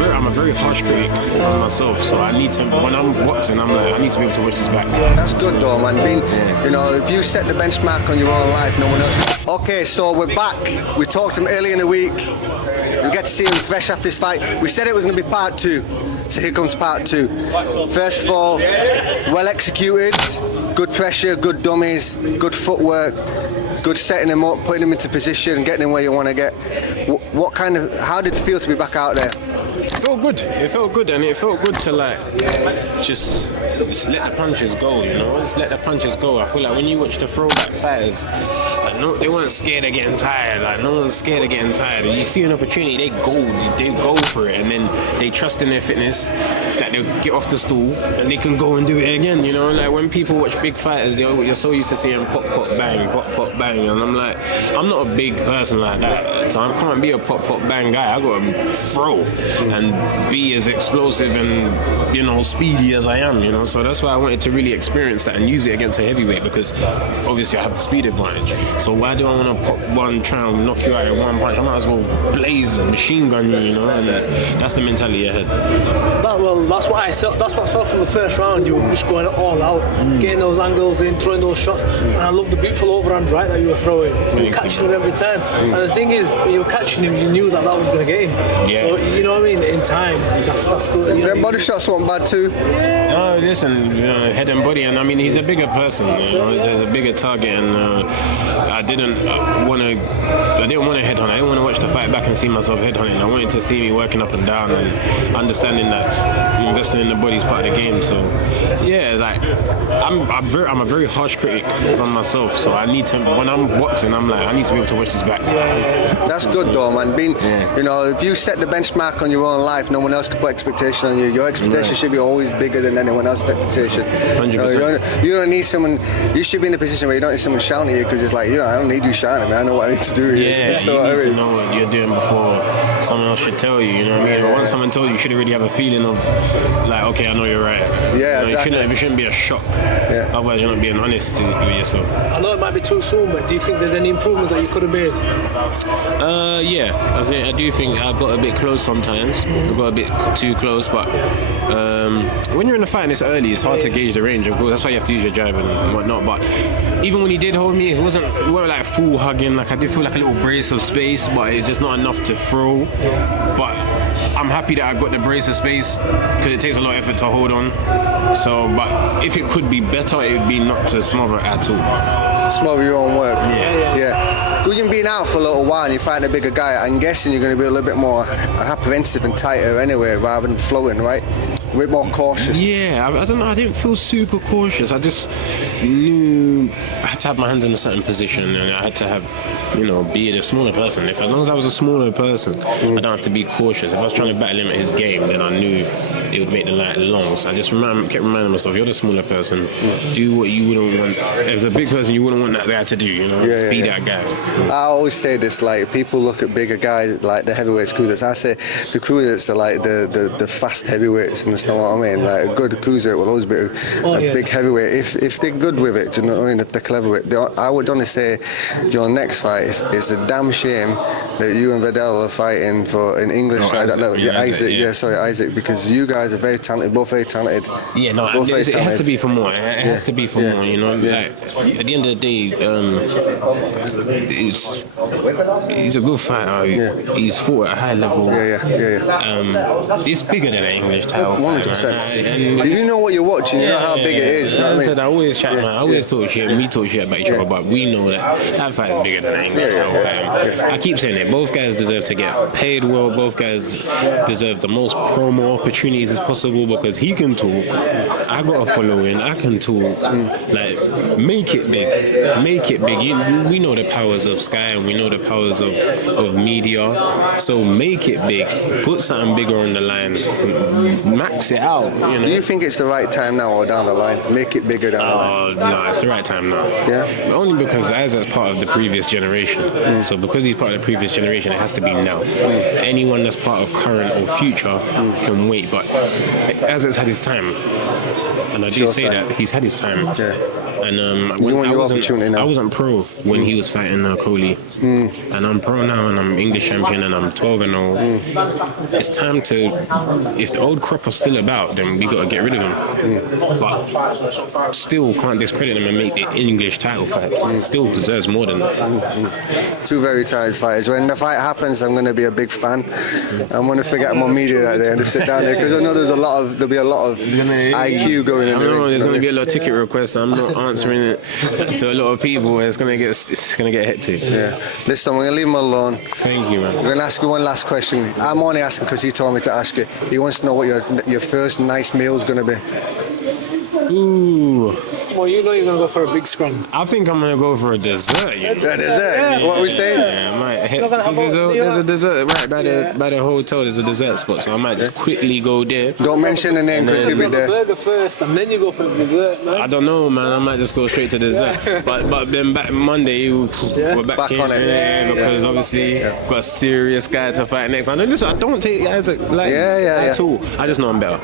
I'm a very harsh critic of myself, so I need to, when I'm boxing, I'm like, I need to be able to watch this back. That's good though, man. You know, if you set the benchmark on your own life, no one else. Okay, so we're back. We talked to him early in the week. We get to see him fresh after this fight. We said it was going to be part 2, so here comes part 2. First of all, well executed, good pressure, good dummies, good footwork, good setting him up, putting him into position, getting him where you want to get. How did it feel to be back out there? It felt good. It felt good, and it felt good to like just let the punches go. You know, just let the punches go. I feel like when you watch the throwback fighters, like they weren't scared of getting tired. Like no one's scared of getting tired. You see an opportunity, they go for it, and then they trust in their fitness that they'll get off the stool and they can go and do it again. You know, like when people watch big fighters, you're so used to seeing pop bang, pop bang, and I'm like, I'm not a big person like that, so I can't be a pop bang guy. I gotta throw and be as explosive and, you know, speedy as I am, you know. So that's why I wanted to really experience that and use it against a heavyweight, because obviously I have the speed advantage. So why do I want to pop one, try and knock you out in one punch? I might as well blaze machine gun you know, and that's the mentality ahead. That's what I saw from the first round. You were just going all out, getting those angles in, throwing those shots, and I love the beautiful overhand right that you were throwing. You were catching him every time, and the thing is, when you were catching him, you knew that was going to get him. Yeah. So you know what I mean. In time, that's the. Them body shots weren't bad too. No, listen, you know, head and body, and I mean he's a bigger person. You know, he's a bigger target, and I didn't want to headhunt. I didn't want to watch the fight back and see myself headhunting. I wanted to see me working up and down and understanding that investing in the body is part of the game. So yeah, like I'm a very harsh critic on myself. So I need to, when I'm boxing, I'm like, I need to be able to watch this back. That's good though, man. You know, if you set the benchmark on your own life, no one else can put expectation on you. Your expectation should be always bigger than anyone else's expectation. 100%. You don't need someone. You should be in a position where you don't need someone shouting at you, because it's like, you know, I don't need you shouting at me. I know what I need to do here. Yeah, you need to know what you're doing before someone else should tell you. You know what I mean? Or once someone tells you, you should already have a feeling of like, okay, I know you're right. Yeah, you know, exactly. It shouldn't be a shock. Yeah. Otherwise, you're not being honest with yourself. I know it might be too soon, but do you think there's any improvements that you could have made? Yeah, I do think I got a bit close sometimes. I got a bit too close, but when you're in the fight and it's early, it's hard to gauge the range. Of course, that's why you have to use your jab and whatnot. But even when he did hold me, we weren't like full hugging. Like I did feel like a little brace of space, but it's just not enough to throw. But I'm happy that I got the brace of space, because it takes a lot of effort to hold on. So, but if it could be better, it would be not to smother it at all. Smother your own work. Yeah. You've been out for a little while and you find a bigger guy, I'm guessing you're going to be a little bit more apprehensive and tighter anyway, rather than flowing, right? A bit more cautious. Yeah, I don't know, I didn't feel super cautious. I just knew I had to have my hands in a certain position, and I had to have, you know, be a smaller person. As long as I was a smaller person, I don't have to be cautious. If I was trying to battle him at his game, then I knew it would make the night long. So I just kept reminding myself, you're the smaller person, do what you wouldn't want. As a big person, you wouldn't want that guy to do, you know, be that guy. I always say this, like, people look at bigger guys like the heavyweights, cruisers. I say the cruisers are like the fast heavyweights, and you know what I mean? Like a good cruiser will always be a big heavyweight if they're good with it. Do you know what I mean? If they're clever with it. I would only say your next fight is a damn shame that you and Viddal are fighting for an English side. Isaac, because you guys are very talented, both very talented. Yeah, no, it has to be for more. It has to be for more, you know. Like, at the end of the day, he's a good fighter. He's fought at a high level. It's bigger than an English title. 100%. You know what you're watching. You know how big it is. I always chat, man. I always talk shit. We talk shit about each other, but we know that fight is bigger than an English title fight. I keep saying it. Both guys deserve to get paid well. Both guys deserve the most promo opportunities as possible, because he can talk. I got a following. I can talk. Like, make it big. Make it big. We know the powers of Sky, and we know the powers of media. So make it big. Put something bigger on the line. Max it out. You know? Do you think it's the right time now or down the line? Make it bigger down the line? No, it's the right time now. Yeah. Only because Isaac's part of the previous generation. So because he's part of the previous generation, it has to be now. Anyone that's part of current or future can wait, but Isaac's had his time. And I do say that he's had his time. And You want I your wasn't, opportunity now. I wasn't pro when he was fighting Coley, and I'm pro now, and I'm English champion, and I'm 12-0. It's time to, if the old crop are still about, then we got to get rid of them. But still can't discredit them and make the English title fights. Still deserves more than that. Two very talented fighters. When the fight happens, I'm going to be a big fan. I'm going to forget my media that day and just sit down there because I know there'll be a lot of IQ going in I the know ring. there's going to be a lot of ticket requests. I'm not answering it to a lot of people. It's going to get hectic. Yeah. Listen, we're going to leave him alone. Thank you, man. We're going to ask you one last question. I'm only asking because he told me to ask you. He wants to know what your first nice meal is going to be. Ooh. Well, you know you're going to go for a big scrum. I think I'm gonna go for a dessert. You know? That is it. What are we saying? Yeah, I might head, You're gonna have there's a dessert right by the hotel. There's a dessert spot, so I might just quickly go there. Don't mention the name because he'll be You have a there. burger first, and then you go for the dessert, man. I don't know, man. I might just go straight to dessert. But then back Monday, we're back Back on it. because obviously got a serious guy to fight next. I know. Listen, I don't take guys at all. I just know I'm better.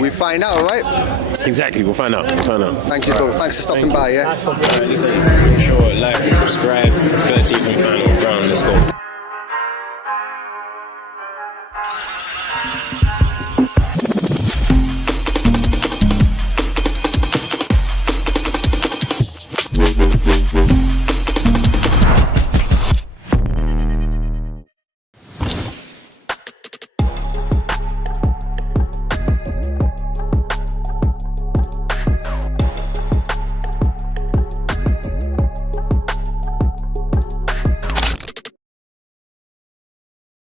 We find out, right? Exactly. We'll find out. Thank you, bro. Thanks for stopping by, yeah? Listen, make sure like, subscribe, 13th and final.